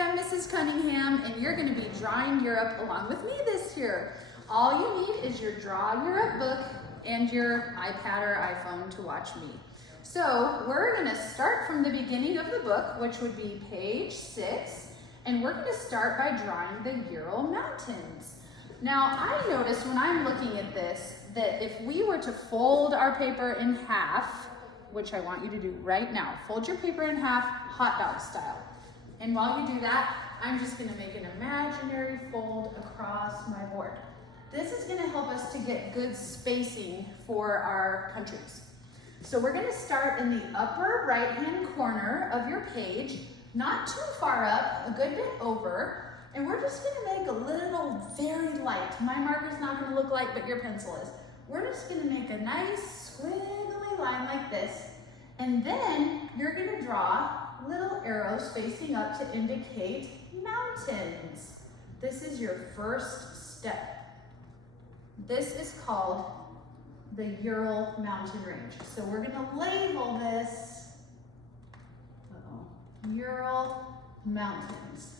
I'm Mrs. Cunningham, and you're going to be drawing Europe along with me this year. All you need is your Draw Europe book and your iPad or iPhone to watch me. So we're going to start from the beginning of the book, which would be page 6, and we're going to start by drawing the Ural Mountains. Now, I noticed when I'm looking at this that if we were to fold our paper in half, which I want you to do right now, fold your paper in half, hot dog style. And while you do that, I'm just going to make an imaginary fold across my board. This is going to help us to get good spacing for our countries. So we're going to start in the upper right-hand corner of your page, not too far up, a good bit over, and we're just going to make a little, very light. My marker's not going to look light, but your pencil is. We're just going to make a nice squiggly line like this, and then you're going to draw little arrows facing up to indicate mountains. This is your first step. This is called the Ural Mountain Range. So we're going to label this Ural Mountains.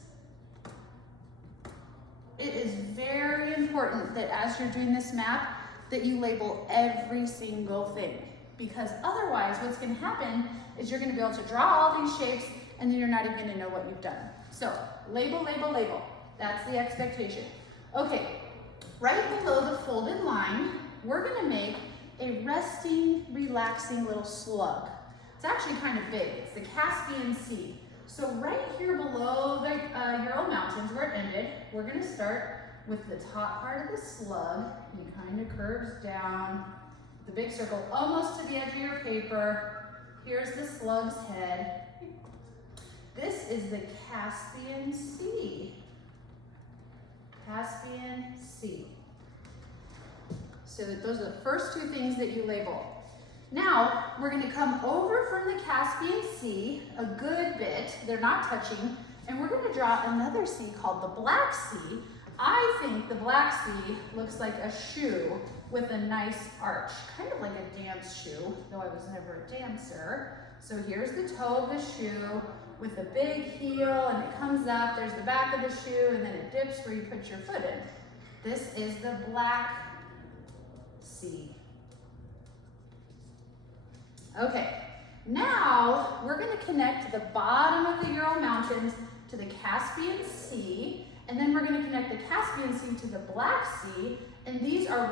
It is very important that as you're doing this map that you label every single thing, because otherwise what's going to happen is you're going to be able to draw all these shapes and then you're not even going to know what you've done. So label, label, label. That's the expectation. Okay, right below the folded line, we're going to make a resting, relaxing little slug. It's actually kind of big. It's the Caspian Sea. So right here below the Ural Mountains where it ended, we're going to start with the top part of the slug. It kind of curves down. The big circle almost to the edge of your paper. Here's the slug's head. This is the Caspian Sea. Caspian Sea. So those are the first two things that you label. Now, we're going to come over from the Caspian Sea a good bit. They're not touching. And we're going to draw another sea called the Black Sea. I think the Black Sea looks like a shoe with a nice arch, kind of like a dance shoe, though I was never a dancer. So here's the toe of the shoe with a big heel, and it comes up. There's the back of the shoe, and then it dips where you put your foot in. This is the Black Sea. Okay, now we're going to connect the bottom of the Ural Mountains to the Caspian Sea, and then we're going to connect the Caspian Sea to the Black Sea, and these are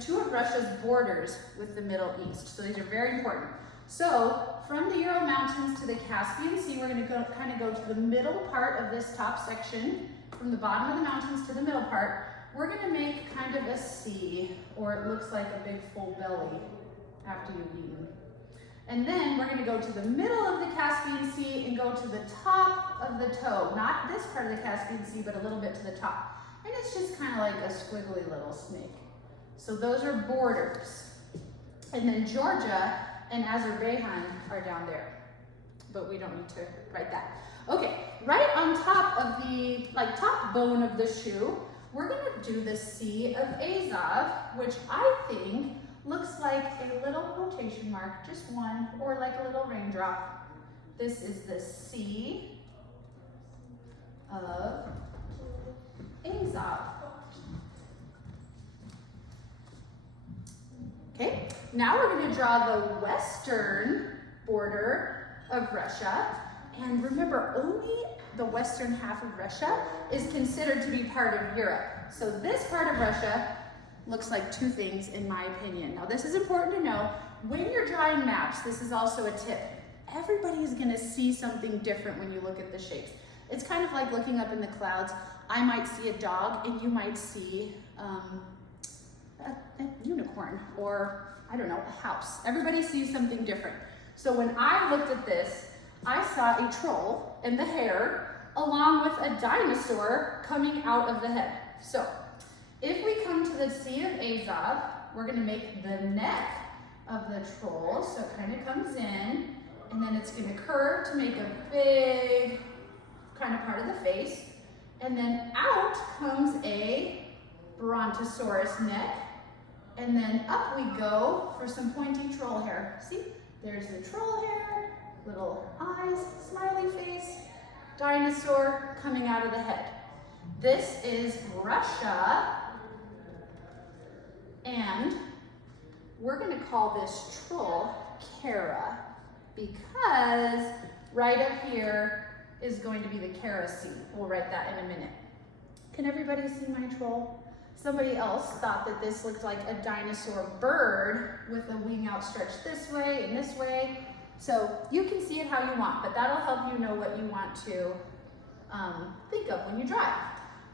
two of Russia's borders with the Middle East, so these are very important. So from the Ural Mountains to the Caspian Sea, we're going to kind of go to the middle part of this top section, from the bottom of the mountains to the middle part. We're going to make kind of a C, or it looks like a big full belly after you've eaten. And then we're going to go to the middle of the Caspian Sea and go to the top of the toe. Not this part of the Caspian Sea, but a little bit to the top. And it's just kind of like a squiggly little snake. So those are borders. And then Georgia and Azerbaijan are down there. But we don't need to write that. Okay, right on top of the top bone of the shoe, we're going to do the Sea of Azov, which I think looks like a little quotation mark, just one, or like a little raindrop. This is the Sea of Azov. Okay, now we're going to draw the western border of Russia. And remember, only the western half of Russia is considered to be part of Europe. So this part of Russia looks like two things in my opinion. Now this is important to know. When you're drawing maps, this is also a tip. Everybody is going to see something different when you look at the shapes. It's kind of like looking up in the clouds. I might see a dog and you might see a unicorn, or I don't know, a house. Everybody sees something different. So when I looked at this, I saw a troll and the hair along with a dinosaur coming out of the head. So if we come to the Sea of Azov, we're going to make the neck of the troll, so it kind of comes in, and then it's going to curve to make a big kind of part of the face, and then out comes a brontosaurus neck, and then up we go for some pointy troll hair. See, there's the troll hair, little eyes, smiley face, dinosaur coming out of the head. This is Russia, and we're going to call this troll Kara, because right up here is going to be the Kara Sea. We'll write that in a minute. Can everybody see my troll? Somebody else thought that this looked like a dinosaur bird with a wing outstretched this way and this way. So you can see it how you want, but that'll help you know what you want to think of when you drive.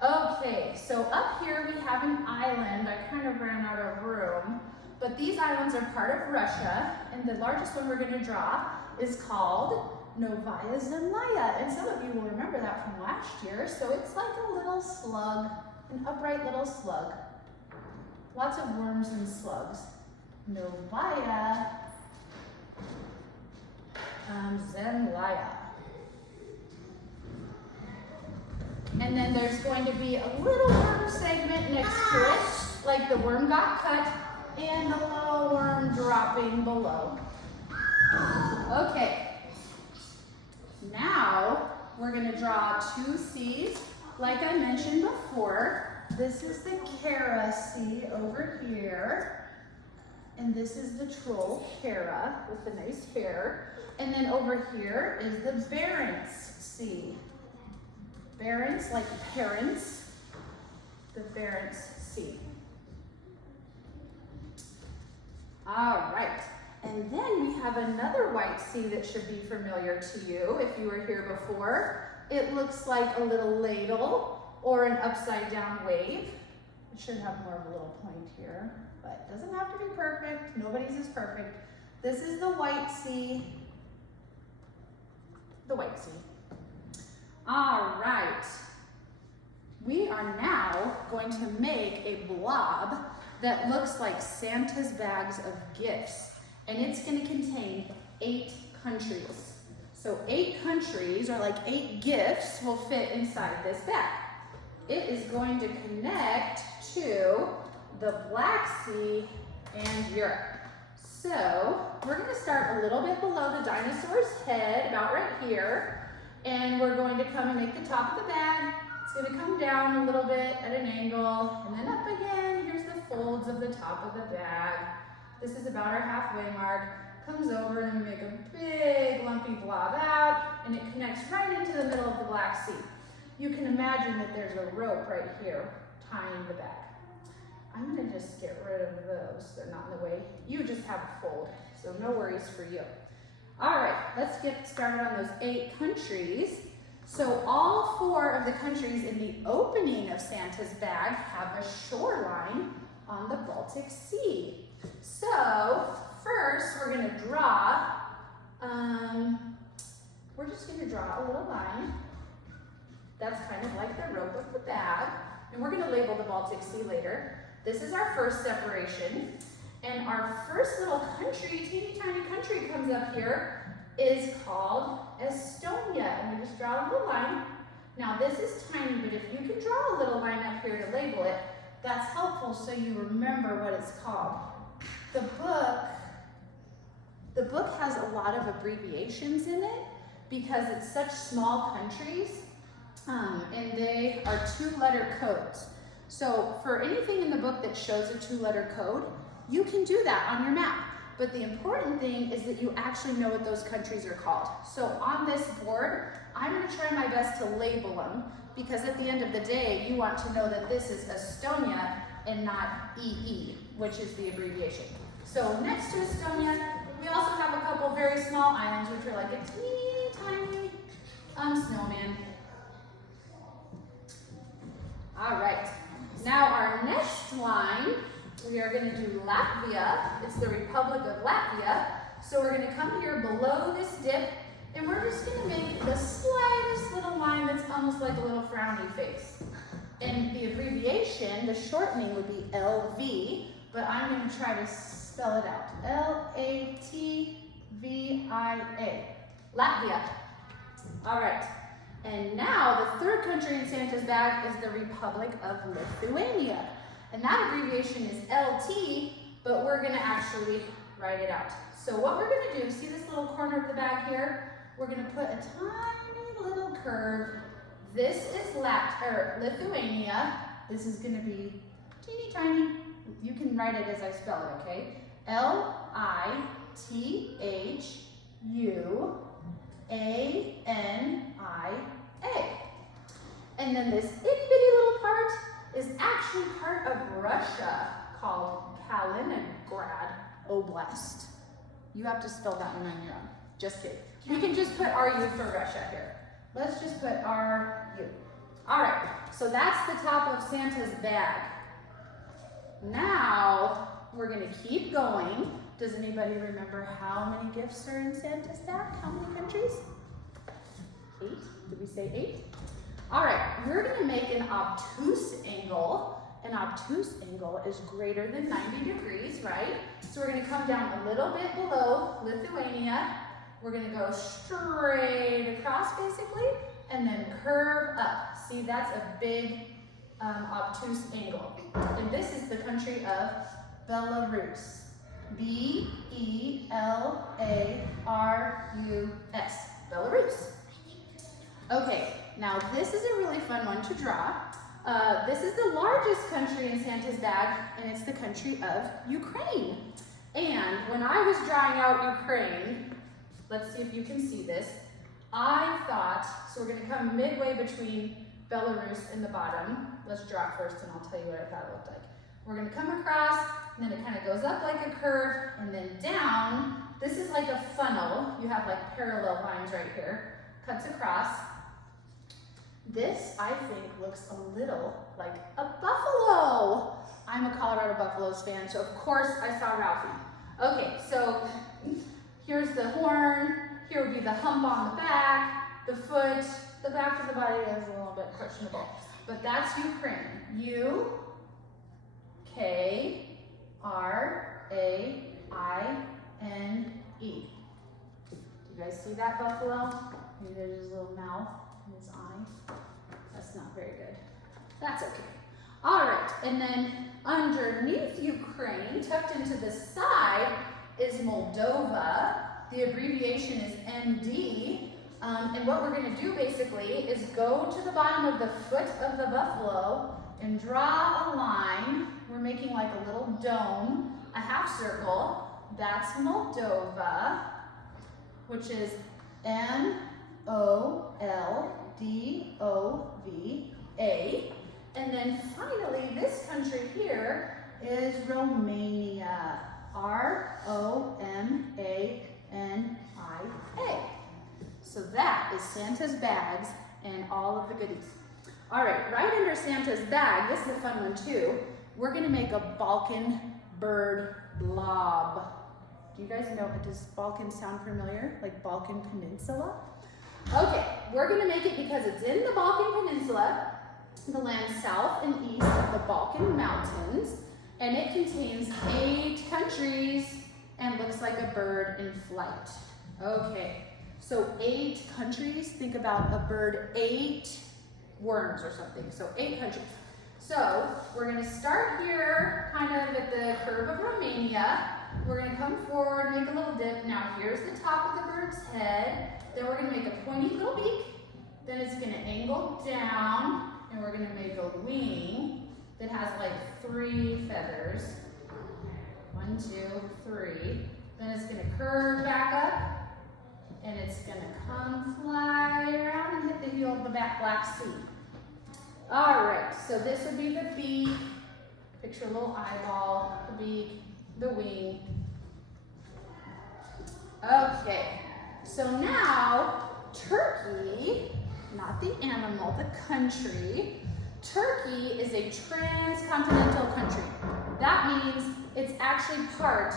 Okay, so up here we have an island. I kind of ran out of room, but these islands are part of Russia, and the largest one we're going to draw is called Novaya Zemlya, and some of you will remember that from last year. So it's like a little slug, an upright little slug. Lots of worms and slugs. Novaya Zemlya. And then there's going to be a little worm segment next to it, like the worm got cut, and the little worm dropping below. Okay, now we're going to draw two C's. Like I mentioned before, this is the Kara Sea over here, and this is the troll Kara with the nice hair. And then over here is the Barents Sea. Barents, like parents, the Barents Sea. All right, and then we have another white sea that should be familiar to you if you were here before. It looks like a little ladle or an upside down wave. It should have more of a little point here, but it doesn't have to be perfect. Nobody's is perfect. This is the White Sea. The White Sea. All right. We are now going to make a blob that looks like Santa's bags of gifts, and it's going to contain 8 countries. So 8 countries, or like 8 gifts, will fit inside this bag. It is going to connect to the Black Sea and Europe. So we're going to start a little bit below the dinosaur's head, about right here, and we're going to come and make the top of the bag. It's going to come down a little bit at an angle, and then up again. Here's the folds of the top of the bag. This is about our halfway mark. Comes over and we make a big lumpy blob out, and it connects right into the middle of the Black Sea. You can imagine that there's a rope right here tying the bag. I'm going to just get rid of those. They're not in the way. You just have a fold, so no worries for you. All right, let's get started on those 8 countries. So all 4 of the countries in the opening of Santa's bag have a shoreline on the Baltic Sea. So first we're going to draw, we're just going to draw a little line. That's kind of like the rope of the bag. And we're going to label the Baltic Sea later. This is our first separation. And our first little country, teeny tiny country comes up here, is called Estonia. And we just draw a little line. Now this is tiny, but if you can draw a little line up here to label it, that's helpful so you remember what it's called. The book has a lot of abbreviations in it because it's such small countries, and they are 2-letter codes. So for anything in the book that shows a 2-letter code, you can do that on your map. But the important thing is that you actually know what those countries are called. So on this board, I'm going to try my best to label them, because at the end of the day, you want to know that this is Estonia and not EE, which is the abbreviation. So next to Estonia, we also have a couple very small islands, which are like a teeny tiny snowman. All right, now our next line, we are going to do Latvia. It's the Republic of Latvia. So we're going to come here below this dip, and we're just going to make the slightest little line that's almost like a little frowny face. And the abbreviation, the shortening would be LV, but I'm going to try to spell it out. L-A-T-V-I-A. Latvia. All right. And now the third country in Santa's bag is the Republic of Lithuania. And that abbreviation is LT, but we're going to actually write it out. So what we're going to do, see this little corner of the bag here? We're going to put a tiny little curve. This is Lithuania. This is gonna be teeny tiny. You can write it as I spell it, okay? Lithuania. And then this itty bitty little part is actually part of Russia called Kaliningrad Oblast. You have to spell that one on your own. Just kidding. You can just put RU for Russia here. Let's just put RU. All right, so that's the top of Santa's bag. Now, we're gonna keep going. Does anybody remember how many gifts are in Santa's bag? How many countries? 8, did we say 8? All right, we're gonna make an obtuse angle. An obtuse angle is greater than 90 degrees, right? So we're gonna come down a little bit below Lithuania. We're gonna go straight across basically, and then curve up. See, that's a big obtuse angle. And this is the country of Belarus. B-E-L-A-R-U-S, Belarus. Okay, now this is a really fun one to draw. This is the largest country in Santa's bag, and it's the country of Ukraine. And when I was drawing out Ukraine, let's see if you can see this, I thought, so we're gonna come midway between Belarus and the bottom. Let's draw it first and I'll tell you what I thought it looked like. We're gonna come across, and then it kind of goes up like a curve, and then down. This is like a funnel. You have like parallel lines right here, cuts across. This, I think, looks a little like a buffalo. I'm a Colorado Buffaloes fan, so of course I saw Ralphie. Okay, so here's the horn. Here would be the hump on the back, the foot. The back of the body is a little bit questionable, but that's Ukraine. U-K-R-A-I-N-E. Do you guys see that buffalo? Maybe there's his little mouth and his eye. That's not very good. That's okay. All right, and then underneath Ukraine, tucked into the side, is Moldova. The abbreviation is MD. And what we're going to do basically is go to the bottom of the foot of the buffalo and draw a line. We're making like a little dome, a half circle. That's Moldova, which is M-O-L-D-O-V-A. And then finally, this country here is Romania, R-O-M-A-N-I-A. So that is Santa's bags and all of the goodies. All right, right under Santa's bag, this is a fun one too. We're gonna make a Balkan bird blob. Do you guys know, does Balkan sound familiar? Like Balkan Peninsula? Okay, we're gonna make it because it's in the Balkan Peninsula, the land south and east of the Balkan Mountains, and it contains 8 countries and looks like a bird in flight. Okay. So 8 countries, think about a bird, 8 worms or something. So 8 countries. So we're gonna start here, kind of at the curve of Romania. We're gonna come forward, make a little dip. Now here's the top of the bird's head. Then we're gonna make a pointy little beak. Then it's gonna angle down, and we're gonna make a wing that has like 3 feathers. 1, 2, 3. Then it's gonna curve back up. And it's gonna come fly around and hit the heel of the Black Sea. All right, so this would be the beak. Picture a little eyeball, the beak, the wing. Okay, so now Turkey, not the animal, the country. Turkey is a transcontinental country. That means it's actually part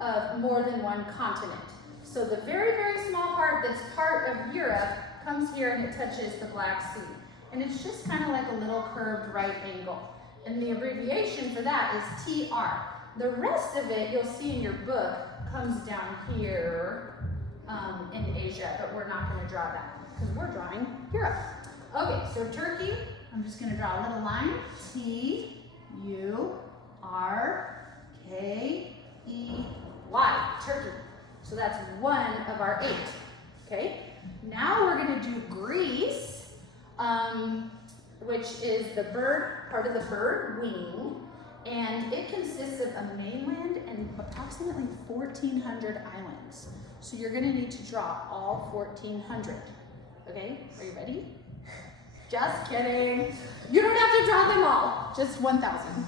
of more than one continent. So the very, very small part that's part of Europe comes here and it touches the Black Sea. And it's just kind of like a little curved right angle. And the abbreviation for that is TR. The rest of it, you'll see in your book, comes down here in Asia, but we're not going to draw that because we're drawing Europe. Okay, so Turkey, I'm just going to draw a little line. T-U-R-K-E-Y, Turkey. So that's one of our 8, okay? now we're gonna do Greece, which is the bird, part of the bird wing. And it consists of a mainland and approximately 1,400 islands. So you're gonna need to draw all 1,400. Okay, are you ready? Just kidding. You don't have to draw them all, just 1,000.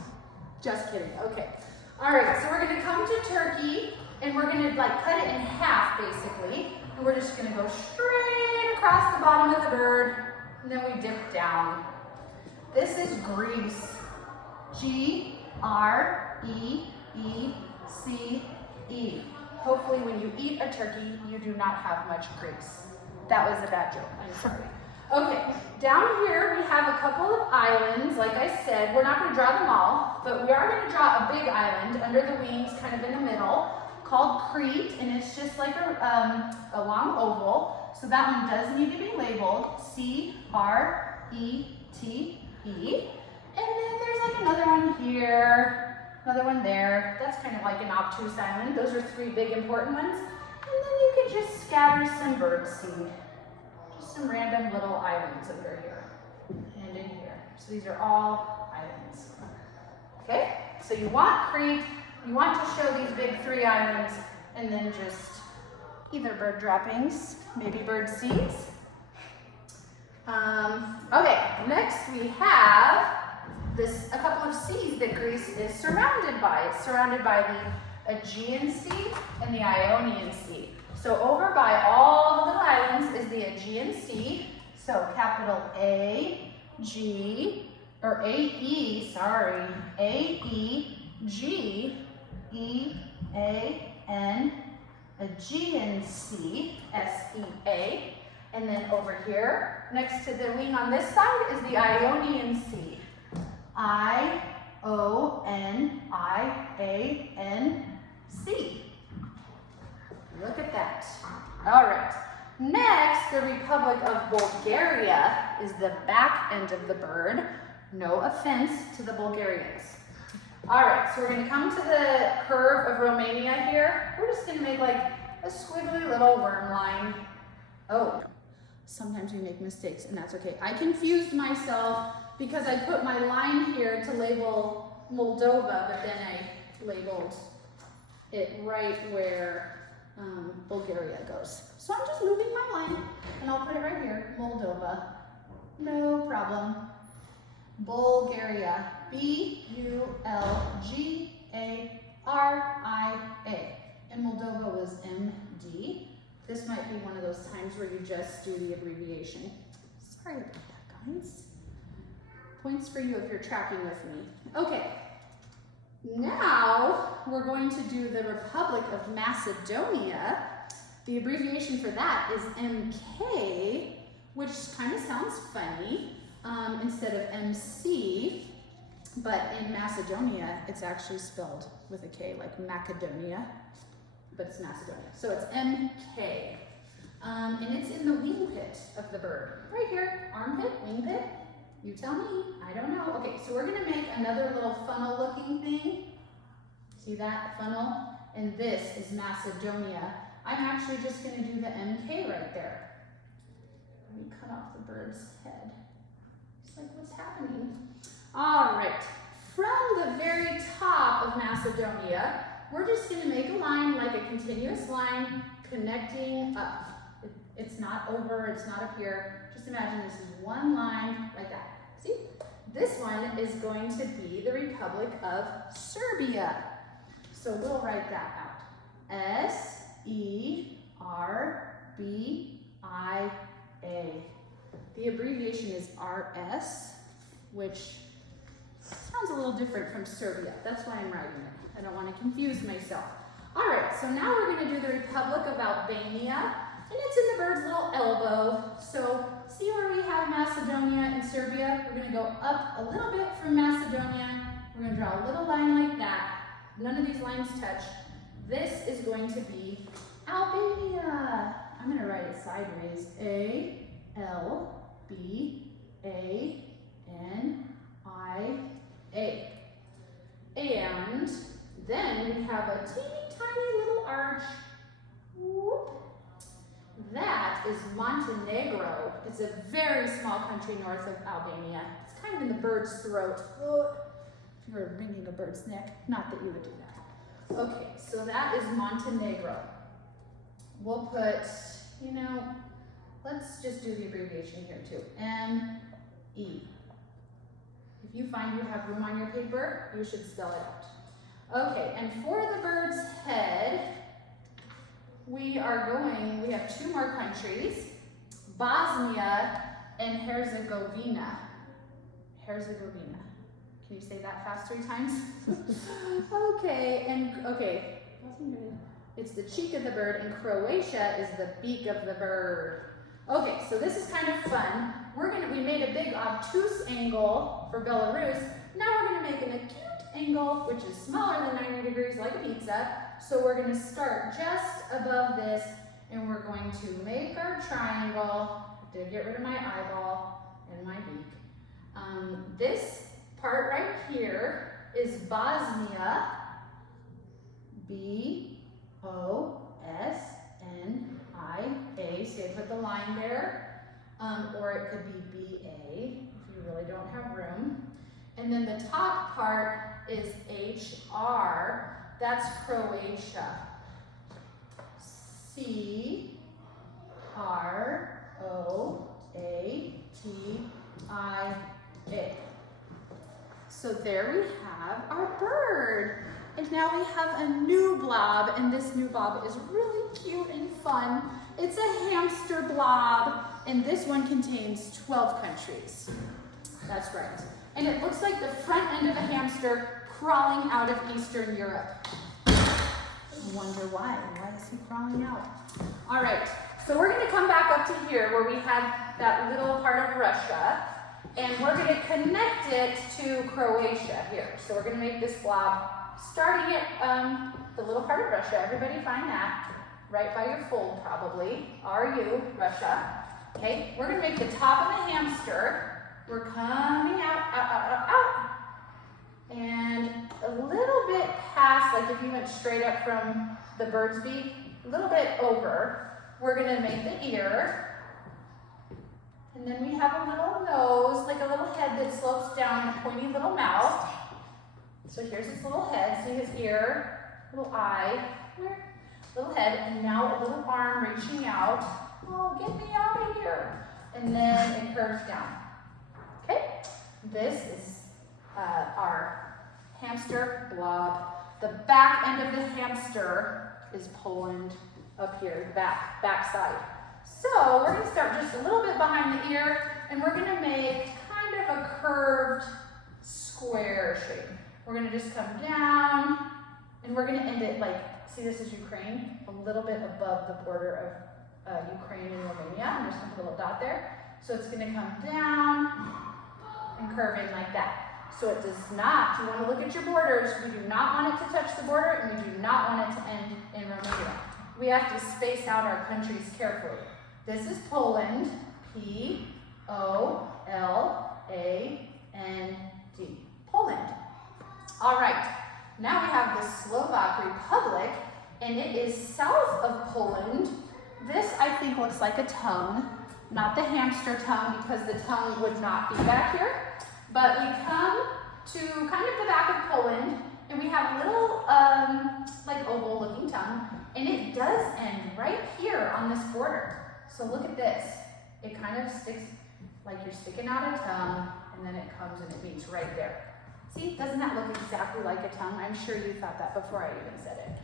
Just kidding, okay. All right, so we're gonna come to Turkey and we're gonna like cut it in half basically. And we're just gonna go straight across the bottom of the bird and then we dip down. This is Greece. G-R-E-E-C-E. Hopefully when you eat a turkey, you do not have much grease. That was a bad joke, I'm sorry. Okay, down here we have a couple of islands. Like I said, we're not gonna draw them all, but we are gonna draw a big island under the wings, kind of in the middle, called Crete, and it's just like a long oval. So that one does need to be labeled C-R-E-T-E. And then there's like another one here, another one there. That's kind of like an obtuse island. Those are 3 big important ones. And then you can just scatter some birdseed. Just some random little islands under here and in here. So these are all islands. Okay, so you want Crete, you want to show these big 3 islands, and then just either bird droppings, maybe bird seeds. Okay, next we have a couple of seas that Greece is surrounded by. It's surrounded by the Aegean Sea and the Ionian Sea. So over by all the little islands is the Aegean Sea. So capital A-G, or A-E, sorry, A-E-G-E-A-N, Aegean Sea, S-E-A. And then over here, next to the wing on this side is the Ionian Sea. I-O-N-I-A-N-C. Look at that. All right. Next, the Republic of Bulgaria is the back end of the bird. No offense to the Bulgarians. All right, so we're going to come to the curve of Romania here. We're just going to make like a squiggly little worm line. Oh. Sometimes we make mistakes, and that's okay. I confused myself because I put my line here to label Moldova, but then I labeled it right where Bulgaria goes. So I'm just moving my line, and I'll put it right here, Moldova. No problem. Bulgaria, B-U-L-G-A-R-I-A. And Moldova was M-D. This might be one of those times where you just do the abbreviation. Sorry about that, guys. Points for you if you're tracking with me. Okay, now we're going to do the Republic of Macedonia. The abbreviation for that is MK, which kind of sounds funny instead of MC, but in Macedonia, it's actually spelled with a K, like Macedonia. But it's Macedonia. So it's MK. And it's in the wing pit of the bird. Right here, armpit, wing pit. You tell me, I don't know. Okay, so we're gonna make another little funnel looking thing. See that funnel? And this is Macedonia. I'm actually just gonna do the MK right there. Let me cut off the bird's head. It's like, what's happening? All right, from the very top of Macedonia, we're just going to make a line, like a continuous line, connecting up. It's not over, it's not up here. Just imagine this is one line like that. See? This one is going to be the Republic of Serbia. So we'll write that out. S-E-R-B-I-A. The abbreviation is RS, which sounds a little different from Serbia. That's why I'm writing it. I don't want to confuse myself. All right, so now we're going to do the Republic of Albania, and it's in the bird's little elbow. So see where we have Macedonia and Serbia? We're going to go up a little bit from Macedonia. We're going to draw a little line like that. None of these lines touch. This is going to be Albania. I'm going to write it sideways. A-L-B-A-N-I-A. And then we have a teeny tiny little arch. Whoop. That is my It's a very small country north of Albania. It's kind of in the bird's throat. Oh, if you were wringing a bird's neck, not that you would do that. Okay, so that is Montenegro. We'll put, you know, let's just do the abbreviation here too. M-E. If you find you have room on your paper, you should spell it out. Okay, and for the bird's head, we have two more countries, Bosnia and Herzegovina. Herzegovina. Can you say that fast 3 times? Okay, it's the cheek of the bird, and Croatia is the beak of the bird. Okay, so this is kind of fun. We made a big obtuse angle for Belarus. Now we're gonna make an acute angle, which is smaller than 90 degrees, like a pizza. So we're gonna start just above this, and we're going to make our triangle. I have to get rid of my eyeball and my beak. This part right here is Bosnia, B-O-S-N-I-A, so you put the line there, or it could be B-A if you really don't have room. And then the top part is H-R, that's Croatia, C-R-O-A-T-I-A. So there we have our bird. And now we have a new blob, and this new blob is really cute and fun. It's a hamster blob, and this one contains 12 countries. That's right. And it looks like the front end of a hamster crawling out of Eastern Europe. I wonder why. Why is he crawling out? All right, so we're gonna come back up to here where we had that little part of Russia, and we're gonna connect it to Croatia here. So we're gonna make this blob starting at the little part of Russia. Everybody find that, right by your fold probably. R-U, Russia. Okay, we're gonna make the top of the hamster. We're coming out, out, out, out, out. And a little bit past, like if you went straight up from the bird's beak, a little bit over, we're gonna make the ear. And then we have a little nose, like a little head that slopes down and a pointy little mouth. So here's its little head, see his ear, little eye, little head, and now a little arm reaching out. Oh, get me out of here. And then it curves down. Okay, this is our hamster blob. The back end of the hamster is Poland up here, the back side. So we're gonna start just a little bit behind the ear, and we're gonna make kind of a curved square shape. We're gonna just come down, and we're gonna end it like, see this is Ukraine, a little bit above the border of Ukraine and Romania. I'm just gonna put a little dot there. So it's gonna come down and curve in like that. So it does not, you wanna look at your borders, we do not want it to touch the border, and we do not want it to end in Romania. We have to space out our countries carefully. This is Poland, P-O-L-A-N-D, Poland. All right, now we have the Slovak Republic, and it is south of Poland. This, I think, looks like a tongue, not the hamster tongue, because the tongue would not be back here. But we come to kind of the back of Poland, and we have a little, like oval-looking tongue, and it does end right here on this border. So look at this. It kind of sticks, like you're sticking out a tongue, and then it comes and it meets right there. See, doesn't that look exactly like a tongue? I'm sure you thought that before I even said it.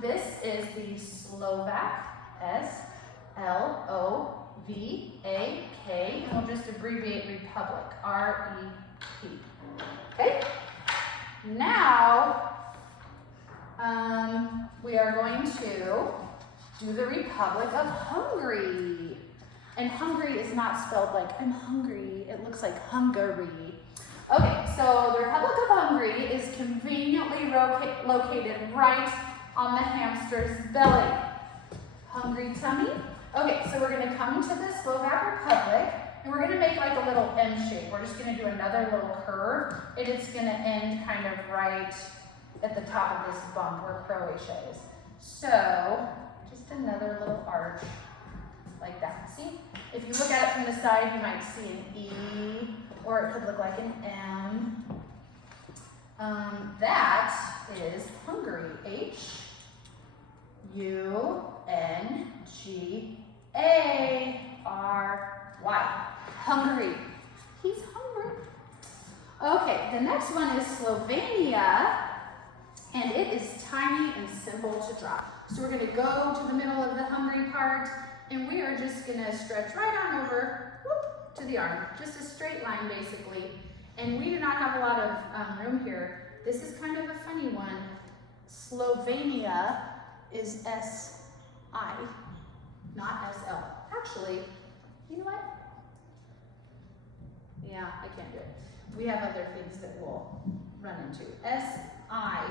This is the Slovak, S-L-O-V-A-K, and we'll just abbreviate Republic, R-E-P. Okay? Now, we are going to do the Republic of Hungary. And Hungary is not spelled like I'm hungry, it looks like Hungary. Okay, so the Republic of Hungary is conveniently located right on the hamster's belly. Hungry tummy? Okay, so we're gonna come to the Slovak Republic, and we're gonna make like a little M shape. We're just gonna do another little curve, and it's gonna end kind of right at the top of this bump where Croatia is. So, just another little arch like that, see? If you look at it from the side, you might see an E, or it could look like an M. That is Hungary. H-U-N-G-A-R-Y. Hungary. He's hungry. Okay, the next one is Slovenia, and it is tiny and simple to draw. So we're going to go to the middle of the hungry part, and we are just going to stretch right on over whoop, to the arm. Just a straight line, basically. And we do not have a lot of room here. This is kind of a funny one. Slovenia is S-I, not S-L. Actually, you know what? Yeah, I can't do it. We have other things that we'll run into. S-I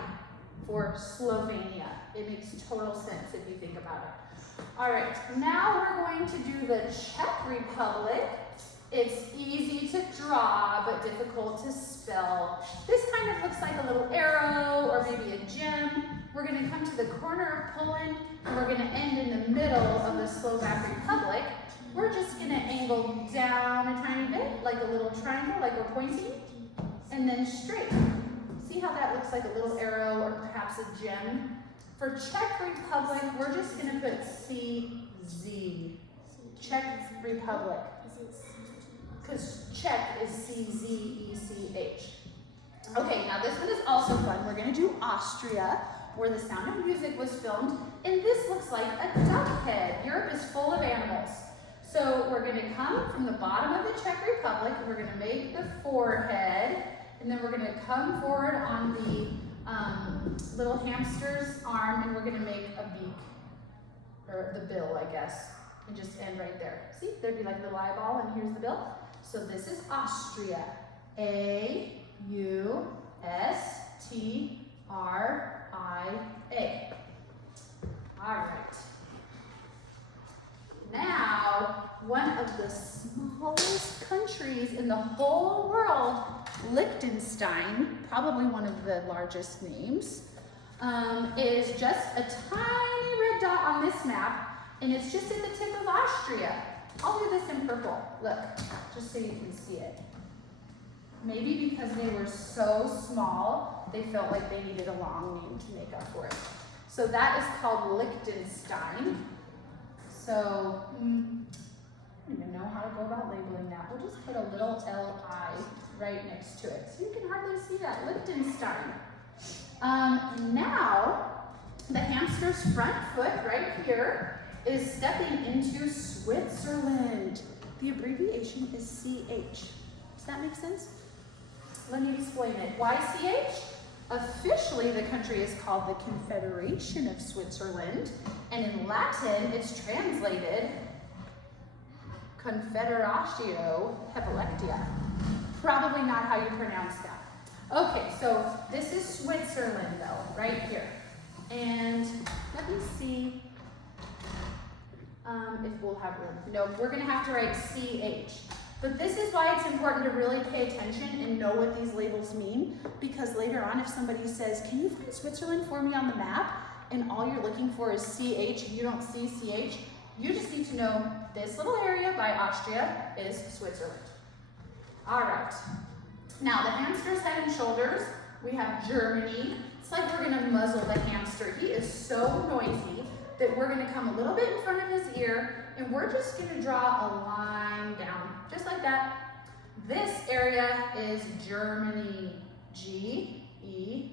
for Slovenia. It makes total sense if you think about it. All right, now we're going to do the Czech Republic. It's easy to draw, but difficult to spell. This kind of looks like a little arrow or maybe a gem. We're going to come to the corner of Poland, and we're going to end in the middle of the Slovak Republic. We're just going to angle down a tiny bit, like a little triangle, like we're pointing, and then straight. See how that looks like a little arrow or perhaps a gem? For Czech Republic, we're just going to put C-Z. Czech Republic. Because Czech is C-Z-E-C-H. Okay, now this one is also fun. We're going to do Austria, where The Sound of Music was filmed, and this looks like a duck head. Europe is full of animals. So we're going to come from the bottom of the Czech Republic, and we're going to make the forehead, and then we're going to come forward on the little hamster's arm, and we're going to make a beak, or the bill, I guess, and just end right there. See, there'd be like a little eyeball, and here's the bill. So this is Austria. A-U-S-T-R-I-A. All right. Now, one of the smallest countries in the whole world, Liechtenstein, probably one of the largest names, is just a tiny red dot on this map, and it's just at the tip of Austria. I'll do this in purple, look, just so you can see it. Maybe because they were so small, they felt like they needed a long name to make up for it. So that is called Liechtenstein. So, I don't even know how to go about labeling that. We'll just put a little L-I right next to it. So you can hardly see that, Liechtenstein. Now, the hamster's front foot right here is stepping into Switzerland. The abbreviation is CH. Does that make sense? Let me explain it. Why CH? Officially, the country is called the Confederation of Switzerland, and in Latin, it's translated Confederatio Helvetia. Probably not how you pronounce that. Okay, so this is Switzerland, though, right here. And let me see if we'll have room. No, we're going to have to write CH. But this is why it's important to really pay attention and know what these labels mean, because later on if somebody says, can you find Switzerland for me on the map, and all you're looking for is CH and you don't see CH, you just need to know this little area by Austria is Switzerland. All right. Now the hamster's head and shoulders, we have Germany. It's like we're going to muzzle the hamster. He is so noisy that we're going to come a little bit in front of his ear, and we're just going to draw a line down, just like that. This area is Germany. G-E-R-M-A-N-Y.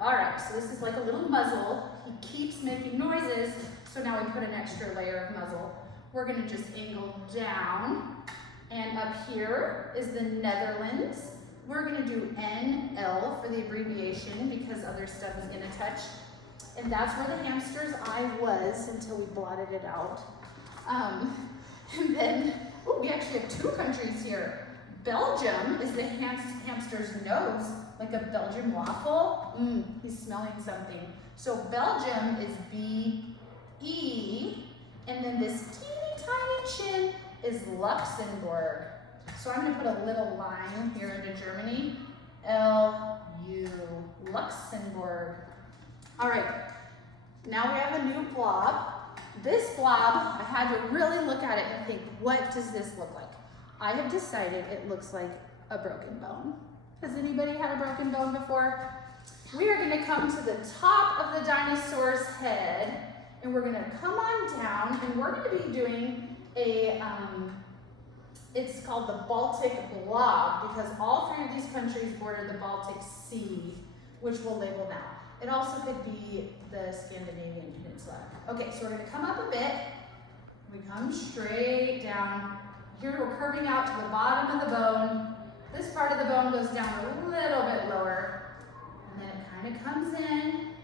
All right, so this is like a little muzzle. He keeps making noises, so now we put an extra layer of muzzle. We're going to just angle down, and up here is the Netherlands. We're going to do NL for the abbreviation because other stuff is going to touch. And that's where the hamster's eye was until we blotted it out. And then, we actually have two countries here. Belgium is the hamster's nose, like a Belgian waffle. He's smelling something. So Belgium is B-E, and then this teeny tiny chin is Luxembourg. So I'm going to put a little line here into Germany. L-U, Luxembourg. All right, Now we have a new blob. This blob, I had to really look at it and think, what does this look like? I have decided it looks like a broken bone. Has anybody had a broken bone before? We are gonna come to the top of the dinosaur's head, and we're gonna come on down, and we're gonna be doing a, it's called the Baltic Blob, because all three of these countries border the Baltic Sea, which we'll label now. It also could be the Scandinavian Peninsula. Okay, so we're gonna come up a bit. We come straight down. Here we're curving out to the bottom of the bone. This part of the bone goes down a little bit lower. And then it kind of comes in.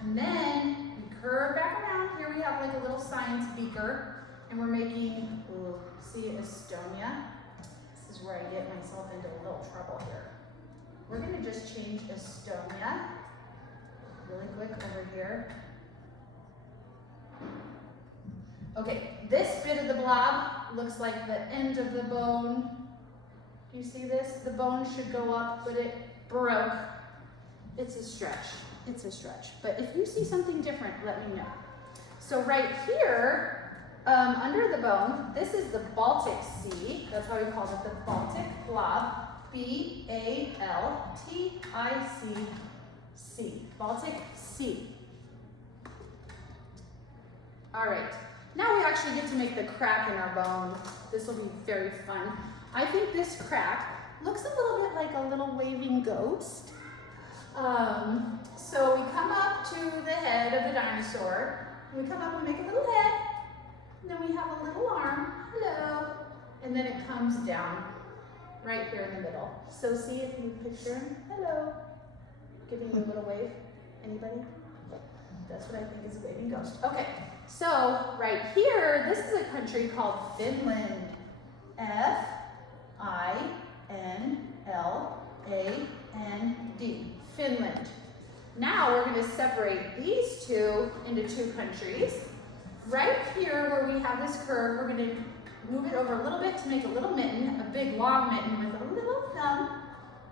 And then we curve back around. Here we have like a little science beaker. And we're making, ooh, see, Estonia. This is where I get myself into a little trouble here. We're gonna just change Estonia really quick over here. Okay, this bit of the blob looks like the end of the bone. Do you see this? The bone should go up, but it broke. It's a stretch. It's a stretch. But if you see something different, let me know. So right here, under the bone, this is the Baltic Sea. That's why we call it the Baltic Blob. B-A-L-T-I-C. C, Baltic Sea. All right, now we actually get to make the crack in our bone. This will be very fun. I think this crack looks a little bit like a little waving ghost. So we come up to the head of the dinosaur. We come up and make a little head. And then we have a little arm, hello. And then it comes down right here in the middle. So see if you picture him, hello. Giving you a little wave. Anybody? That's what I think is a waving ghost. Okay, so right here, this is a country called Finland. F-I-N-L-A-N-D. Finland. Now we're going to separate these two into two countries. Right here where we have this curve, we're going to move it over a little bit to make a little mitten, a big long mitten with a little thumb.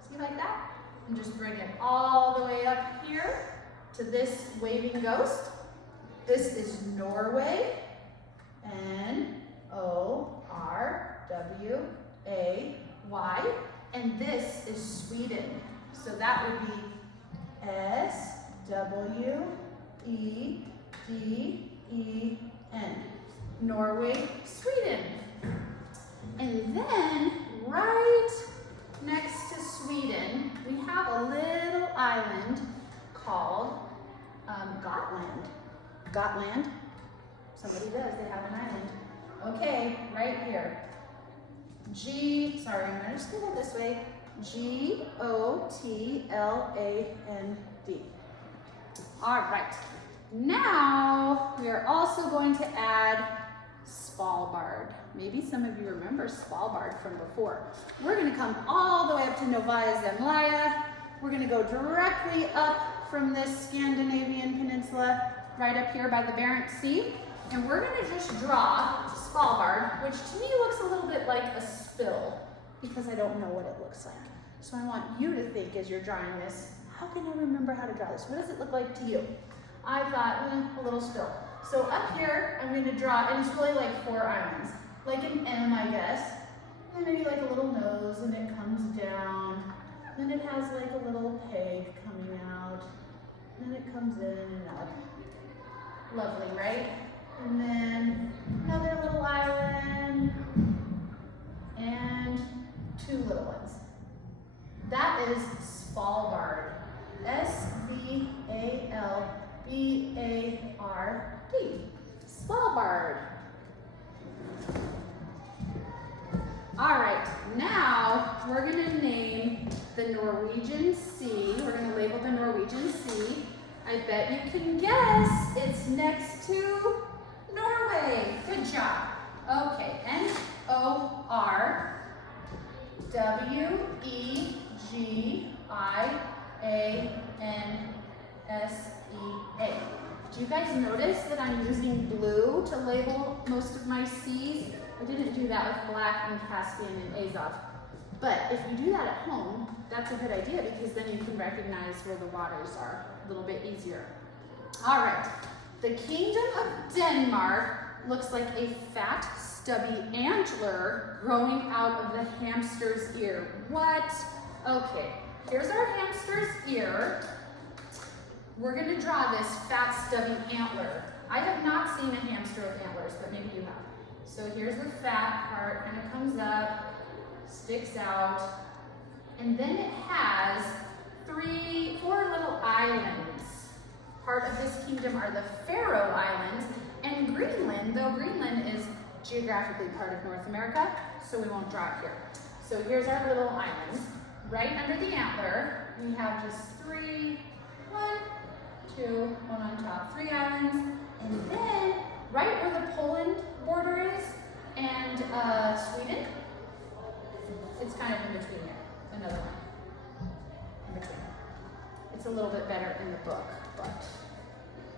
See like that? And just bring it all the way up here to this waving ghost. This is Norway, N-O-R-W-A-Y, and this is Sweden. So that would be S-W-E-D-E-N, Norway, Sweden. And then right next to Sweden, we have a little island called Gotland. Gotland? Somebody does, they have an island. Okay, right here. I'm just gonna go this way. G-O-T-L-A-N-D. All right, now we are also going to add Svalbard. Maybe some of you remember Svalbard from before. We're gonna come all the way up to Novaya Zemlya. We're gonna go directly up from this Scandinavian peninsula, right up here by the Barents Sea. And we're gonna just draw Svalbard, which to me looks a little bit like a spill, because I don't know what it looks like. So I want you to think as you're drawing this, how can I remember how to draw this? What does it look like to you? I thought, a little spill. So up here, I'm gonna draw, and it's really like 4 islands. Like an M, I guess. And maybe like a little nose, and it comes down. Then it has like a little peg coming out. And then it comes in and up. Lovely, right? And then another little island. And 2 little ones. That is Svalbard. S-V-A-L-B-A-R-D. Svalbard. All right, now we're gonna name the Norwegian Sea. We're gonna label the Norwegian Sea. I bet you can guess it's next to Norway. Good job. Okay, N-O-R-W-E-G-I-A-N-S-E-A. Do you guys notice that I'm using blue to label most of my seas? I didn't do that with Black and Caspian and Azov. But if you do that at home, that's a good idea, because then you can recognize where the waters are a little bit easier. All right, The Kingdom of Denmark looks like a fat, stubby antler growing out of the hamster's ear. What? Okay, here's our hamster's ear. We're gonna draw this fat, stubby antler. I have not seen a hamster with antlers, but maybe you have. So here's the fat part, kind of comes up, sticks out, and then it has 4 little islands. Part of this kingdom are the Faroe Islands and Greenland, though Greenland is geographically part of North America, so we won't draw it here. So here's our little islands. Right under the antler, we have just 3, 1, 2, 1 on top, 3 islands, and then right where the Poland border is and Sweden, it's kind of in between there, another one, in between. It's a little bit better in the book, but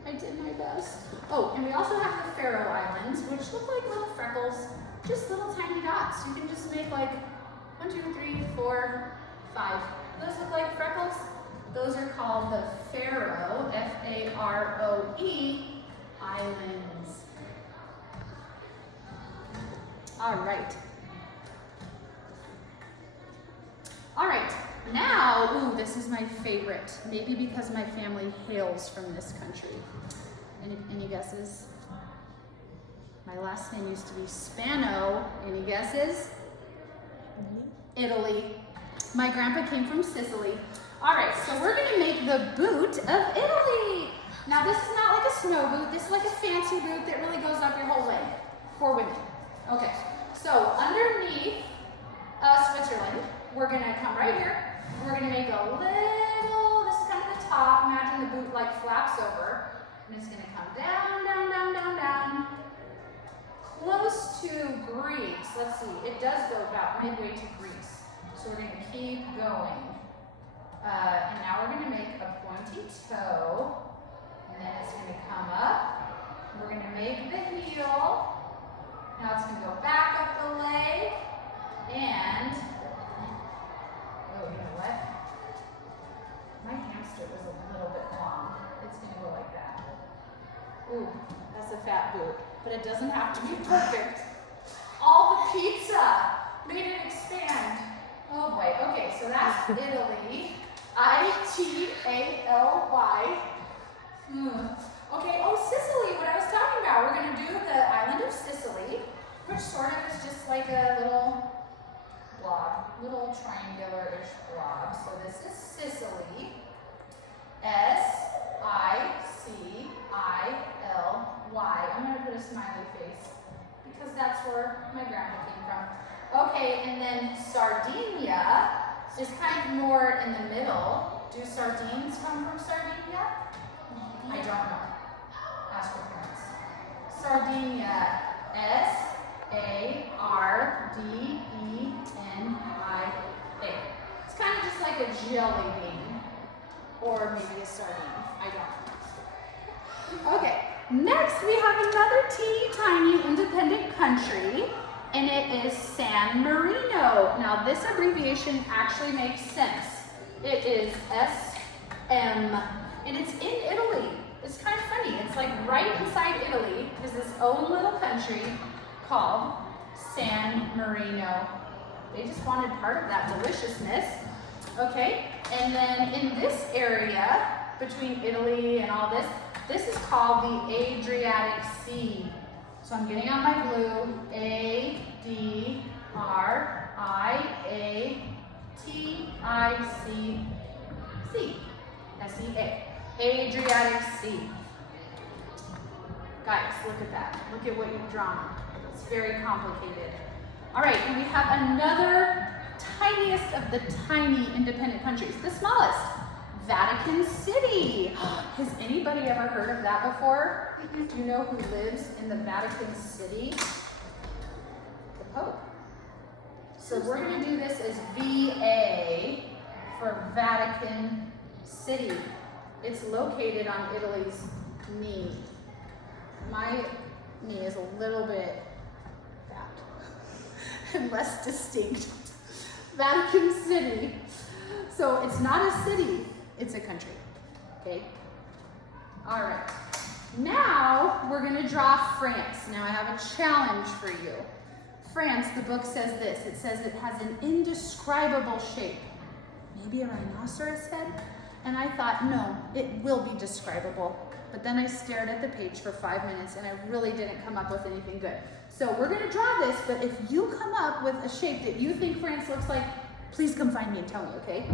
I did my best. Oh, and we also have the Faroe Islands, which look like little freckles, just little tiny dots. You can just make like 1, 2, 3, 4, 5. Those look like freckles. Those are called the Faroe, F-A-R-O-E, Islands. All right. All right, now, ooh, this is my favorite. Maybe because my family hails from this country. Any guesses? My last name used to be Spano. Any guesses? Italy. My grandpa came from Sicily. All right, so we're gonna make the boot of Italy. Now this is not like a snow boot. This is like a fancy boot that really goes up your whole leg for women. Okay, so underneath Switzerland, we're gonna come right here. We're gonna make a little, this is kind of the top. Imagine the boot like flaps over. And it's gonna come down, down, down, down, down. Close to Greece. Let's see, it does go about midway to Greece. So we're gonna keep going. And now we're gonna make a pointy toe. And then it's gonna come up. We're gonna make the heel. Now it's gonna go back up the leg. And, oh, you know what? My hamster was a little bit long. It's gonna go like that. Ooh, that's a fat boot, but it doesn't have to be perfect. All the pizza made it expand. Oh boy, okay, so that's Italy. I-T-A-L-Y. Okay, oh, Sicily, what I was talking about. We're gonna do the island of Sicily, which sort of is just like a little blob, little triangular-ish blob. So this is Sicily. S-I-C-I-L-Y. I'm gonna put a smiley face because that's where my grandpa came from. Okay, and then Sardinia is kind of more in the middle. Do sardines come from Sardinia? I don't know. Ask your parents. Sardinia. S-A-R-D-E-N-I-A. It's kind of just like a jelly bean. Or maybe a sardine. I don't know. Okay, next we have another teeny tiny independent country, and it is San Marino. Now this abbreviation actually makes sense. It is S-M, and it's in Italy. It's kind of funny. It's like right inside Italy is this own little country called San Marino. They just wanted part of that deliciousness. Okay, and then in this area between Italy and all this, this is called the Adriatic Sea. So I'm getting out my glue. A-D-R-I-A-T-I-C. C. S-E-A. Adriatic Sea. Guys, look at that. Look at what you've drawn. It's very complicated. All right, and we have another tiniest of the tiny independent countries, the smallest, Vatican City. Has anybody ever heard of that before? Do you know who lives in the Vatican City? The Pope. So we're going to do this as VA for Vatican City. It's located on Italy's knee. My knee is a little bit fat and less distinct. Vatican City. So it's not a city, it's a country. Okay? All right. Now we're going to draw France. Now I have a challenge for you. France, the book says this. It says it has an indescribable shape. Maybe a rhinoceros head? And I thought, no, it will be describable. But then I stared at the page for 5 minutes and I really didn't come up with anything good. So we're going to draw this, but if you come up with a shape that you think France looks like, please come find me and tell me, okay?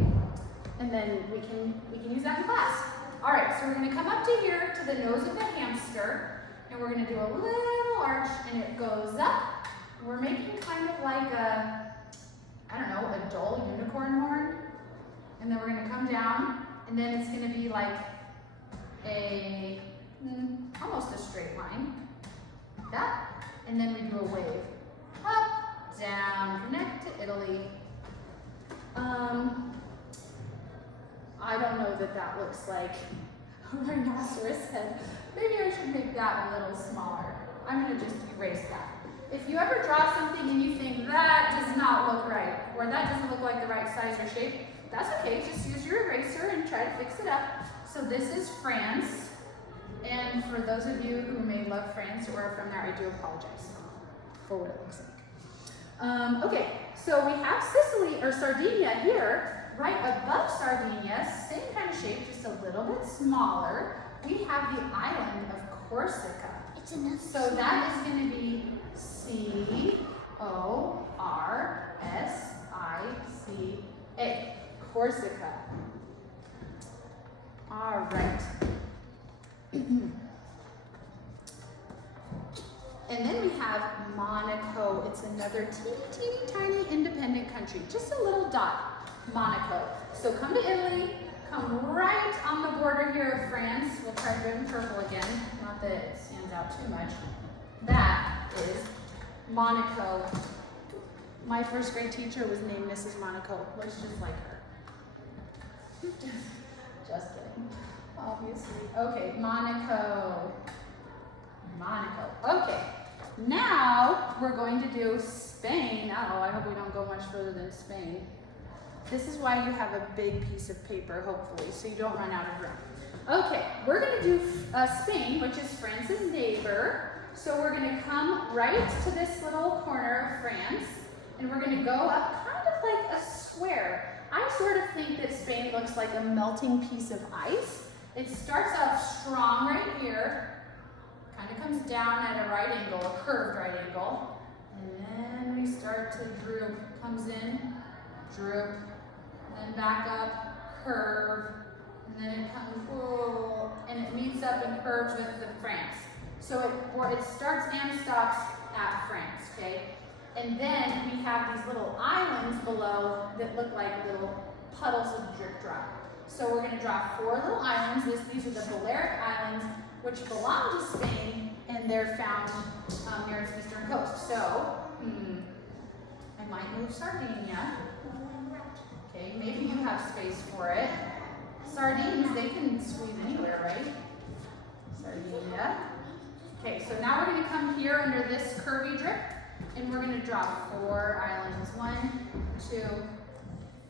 And then we can use that in class. All right, so we're going to come up to here to the nose of the hamster, and we're going to do a little arch, and it goes up. We're making kind of like a, I don't know, a dull unicorn horn. And then we're going to come down, and then it's going to be like a, almost a straight line, like that. And then we do a wave. Up, down, connect to Italy. I don't know that that looks like a rhinoceros head. Maybe I should make that a little smaller. I'm going to just erase that. If you ever draw something and you think that does not look right, or that doesn't look like the right size or shape, that's okay. Just use your eraser and try to fix it up. So this is France. And for those of you who may love France or are from there, I do apologize for what it looks like. Okay, so we have Sicily or Sardinia here. Right above Sardinia, same kind of shape, just a little bit smaller. We have the island of Corsica. So that is going to be C-O-R-S-I-C-A. Corsica. All right. And then we have Monaco. It's another teeny tiny independent country. Just a little dot. Monaco. So come to Italy, come right on the border here of France. We'll try red and purple again. Not that it stands out too much. That is Monaco. My first grade teacher was named Mrs. Monaco. Looks just like her. Just kidding. Obviously. Okay, Monaco. Monaco. Okay. Now we're going to do Spain. Oh, I hope we don't go much further than Spain. This is why you have a big piece of paper, hopefully, so you don't run out of room. Okay, we're going to do Spain, which is France's neighbor. So we're going to come right to this little corner of France, and we're going to go up kind of like a square. I sort of think that Spain looks like a melting piece of ice. It starts off strong right here, kind of comes down at a right angle, a curved right angle, and then we start to droop. Comes in, droop, and then back up, curve, and then it comes, whoa, and it meets up and curves with the France. So it starts and stops at France, okay? And then we have these little islands below that look like little puddles of drip drop. So we're going to draw 4 little islands. These are the Balearic Islands, which belong to Spain, and they're found near its eastern coast. So, I might move Sardinia. Okay, maybe you have space for it. Sardines, they can squeeze anywhere, right? Sardinia. Okay, so now we're going to come here under this curvy drip, and we're going to draw 4 islands. 1, 2,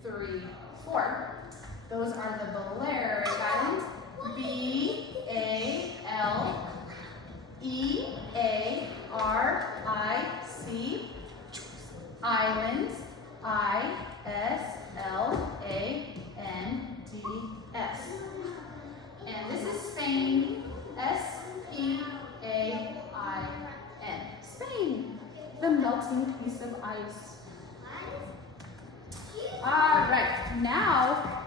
3, 4. Those are the Balearic Islands. B-A-L-E-A-R-I-C. Islands. I-S-L-A-N-D-S. And this is Spain. S-P-A-I-N. Spain. The melting piece of ice. All right, now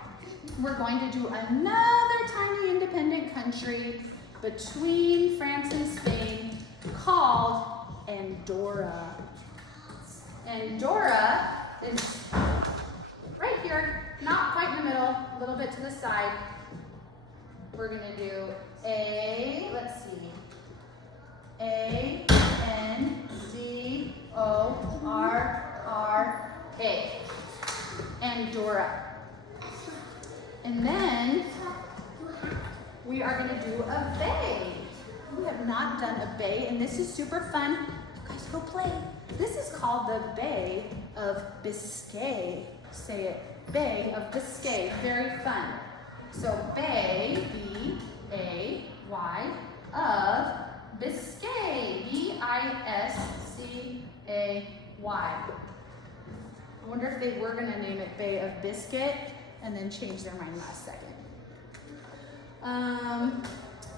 we're going to do another tiny independent country between France and Spain called Andorra. Andorra is right here, not quite in the middle, a little bit to the side. We're going to do let's see, A-N-D-O-R-R-A. Andorra. And then we are going to do a bay. We have not done a bay, and this is super fun. You guys go play. This is called the Bay of Biscay. Say it. Bay of Biscay. Very fun. So bay, B-A-Y of Biscay, B-I-S-C-A-Y. I wonder if they were going to name it Bay of Biscuit and then change their mind last second.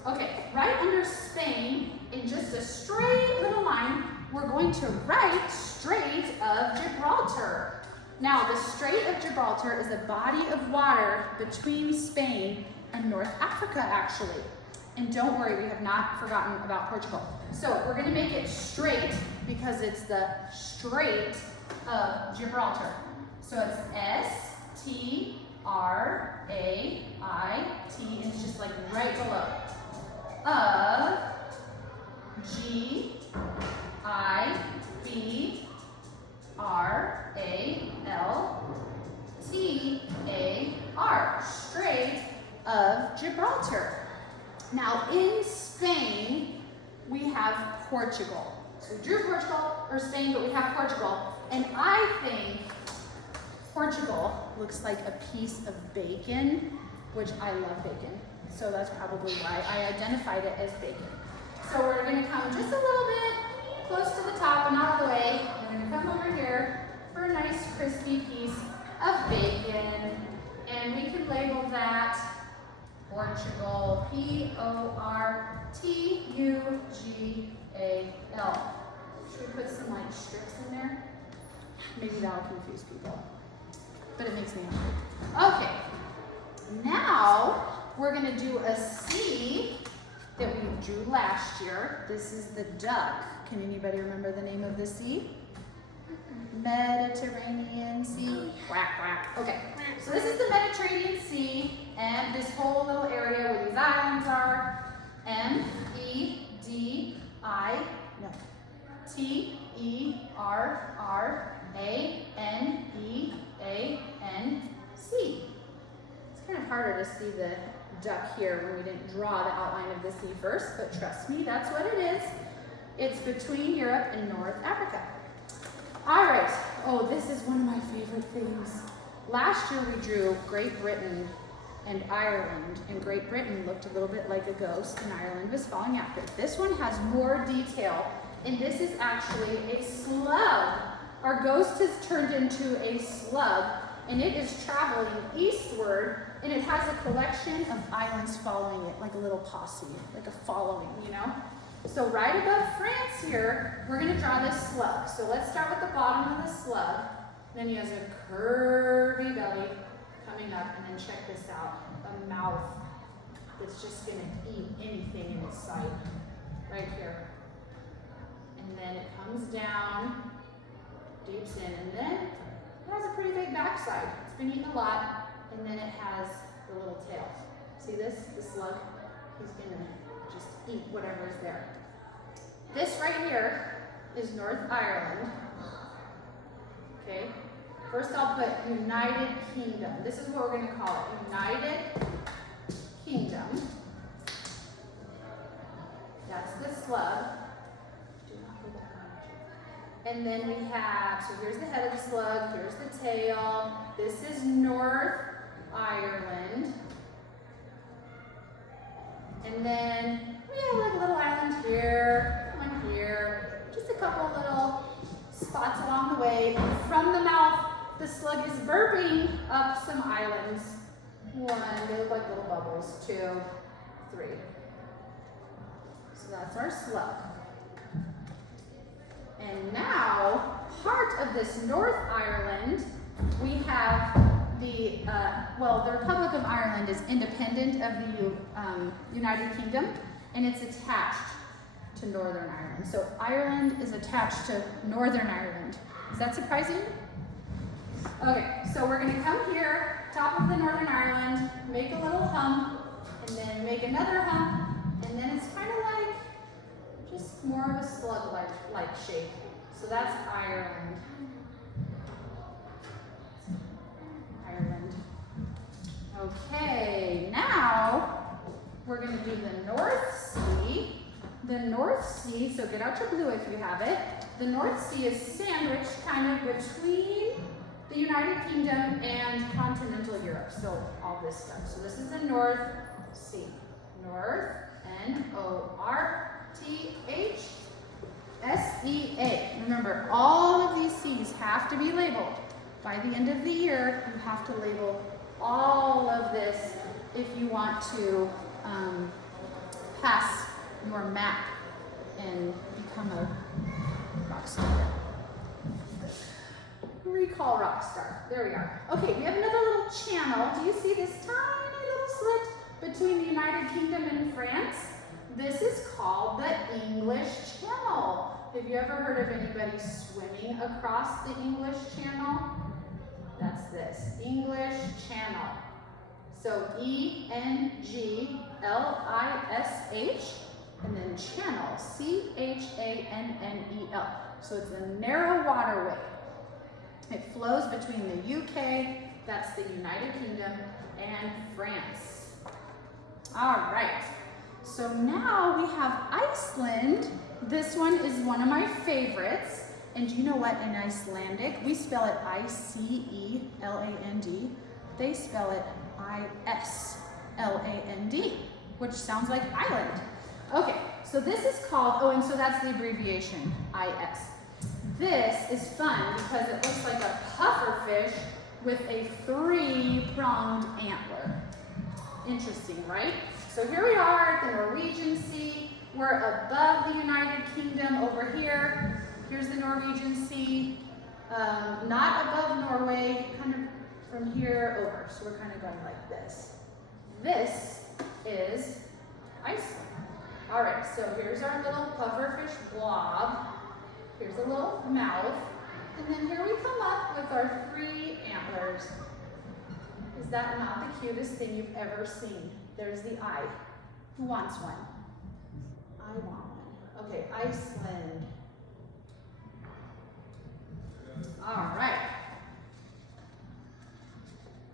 Okay, right under Spain, in just a straight little line, we're going to write Strait of Gibraltar. Now, the Strait of Gibraltar is a body of water between Spain and North Africa, actually. And don't worry, we have not forgotten about Portugal. So we're going to make it straight because it's the Strait of Gibraltar. So it's S-T-R-A-I-T, and it's just like right below. Of G-I-B-R-A-L-T-A-R, Strait of Gibraltar. Now in Spain, we have Portugal. So we drew Portugal, or Spain, but we have Portugal. And I think Portugal looks like a piece of bacon, which I love bacon. So that's probably why I identified it as bacon. So we're gonna come just a little bit close to the top and out of the way. And we're gonna come over here for a nice crispy piece of bacon. And we can label that Portugal, P-O-R-T-U-G-A-L. Should we put some like strips in there? Maybe that'll confuse people, but it makes me hungry. Okay, now we're gonna do a C that we drew last year. This is the duck. Can anybody remember the name of the sea? Mediterranean Sea. Quack, quack. Okay, so this is the Mediterranean Sea, and this whole little area where these islands are, T-E-R-R-A-N-E-A-N-C. It's kind of harder to see the duck here when we didn't draw the outline of the sea first, but trust me, that's what it is. It's between Europe and North Africa. All right, oh, this is one of my favorite things. Last year we drew Great Britain and Ireland, and Great Britain looked a little bit like a ghost, and Ireland was falling after. This one has more detail, and this is actually a slug. Our ghost has turned into a slug, and it is traveling eastward, and it has a collection of islands following it, like a little posse, like a following, you know? So right above France here, we're gonna draw this slug. So let's start with the bottom of the slug. Then he has a curvy belly coming up, and then check this out, a mouth that's just gonna eat anything in its sight, right here. And then it comes down, deeps in, and then it has a pretty big backside. It's been eaten a lot, and then it has the little tail. See this, the slug? He's gonna just eat whatever is there. This right here is North Ireland. Okay, first I'll put United Kingdom. This is what we're going to call it, United Kingdom. That's the slug. And then we have, so here's the head of the slug, here's the tail. This is North Ireland. And then we have like a little island here, one here, just a couple little spots along the way. And from the mouth, the slug is burping up some islands. One, they look like little bubbles. 2, 3. So that's our slug. And now, part of this North Ireland, we have the, the Republic of Ireland is independent of the United Kingdom, and it's attached to Northern Ireland. So Ireland is attached to Northern Ireland. Is that surprising? Okay, so we're gonna come here, top of the Northern Ireland, make a little hump, and then make another hump, and then it's kind of like just more of a slug-like shape. So that's Ireland. Okay, now we're going to do the North Sea. The North Sea, so get out your blue if you have it. The North Sea is sandwiched kind of between the United Kingdom and continental Europe. So all this stuff. So this is the North Sea. North N-O-R-T-H-S-E-A. Remember, all of these C's have to be labeled. By the end of the year, you have to label all of this if you want to pass your map and become a rock star. Recall rock star. There we are. Okay, we have another little channel. Do you see this tiny little slit between the United Kingdom and France? This is called the English Channel. Have you ever heard of anybody swimming across the English Channel? That's this, English Channel. So E-N-G-L-I-S-H and then channel, C-H-A-N-N-E-L. So it's a narrow waterway. It flows between the UK, that's the United Kingdom, and France. All right, so now we have Iceland. This one is one of my favorites. And do you know what, in Icelandic, we spell it I-C-E-L-A-N-D. They spell it I-S-L-A-N-D, which sounds like island. Okay, so this is called, oh, and so that's the abbreviation, I-S. This is fun because it looks like a puffer fish with a 3-pronged antler. Interesting, right? So here we are at the Norwegian Sea. We're above the United Kingdom over here. Here's the Norwegian Sea. Not above Norway, kind of from here over. So we're kind of going like this. This is Iceland. All right, so here's our little pufferfish blob. Here's a little mouth. And then here we come up with our 3 antlers. Is that not the cutest thing you've ever seen? There's the eye. Who wants one? I want one. Okay, Iceland. All right.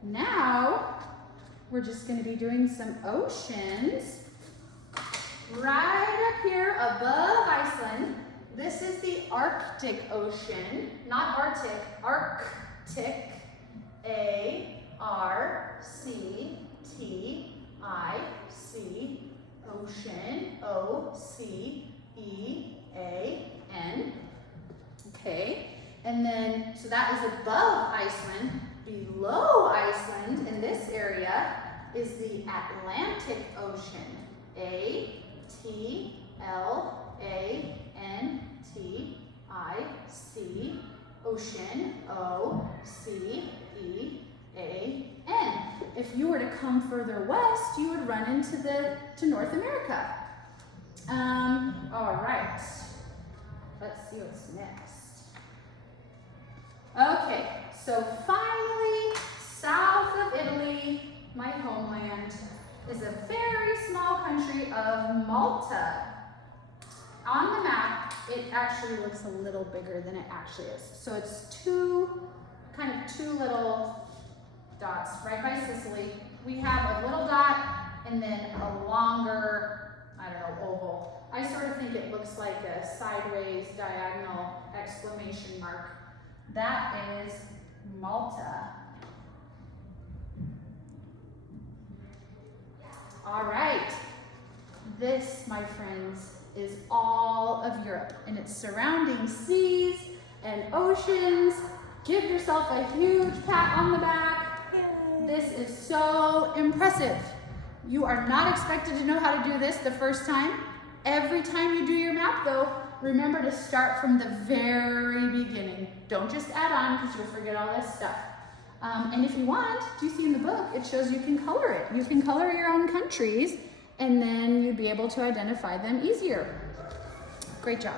Now, we're just going to be doing some oceans. Right up here above Iceland, this is the Arctic Ocean, not Arctic, Arctic, A-R-C-T-I-C, Ocean, O-C-E-A-N, okay, and then, so that is above Iceland. Below Iceland, in this area, is the Atlantic Ocean, A-T-L-A-N-T-I-C, Ocean, O-C-E-A-N. If you were to come further west, you would run into to North America. All right, let's see what's next. Okay, so finally, south of Italy, my homeland, is a very small country of Malta. On the map, it actually looks a little bigger than it actually is. So it's two little dots right by Sicily. We have a little dot and then a longer, I don't know, oval. I sort of think it looks like a sideways diagonal exclamation mark. That is Malta. All right, this, my friends, is all of Europe and its surrounding seas and oceans. Give yourself a huge pat on the back. Yay. This is so impressive. You are not expected to know how to do this the first time. Every time you do your map though, remember to start from the very beginning. Don't just add on because you'll forget all this stuff. And if you want, do you see in the book, it shows you can color it. You can color your own countries and then you'd be able to identify them easier. Great job.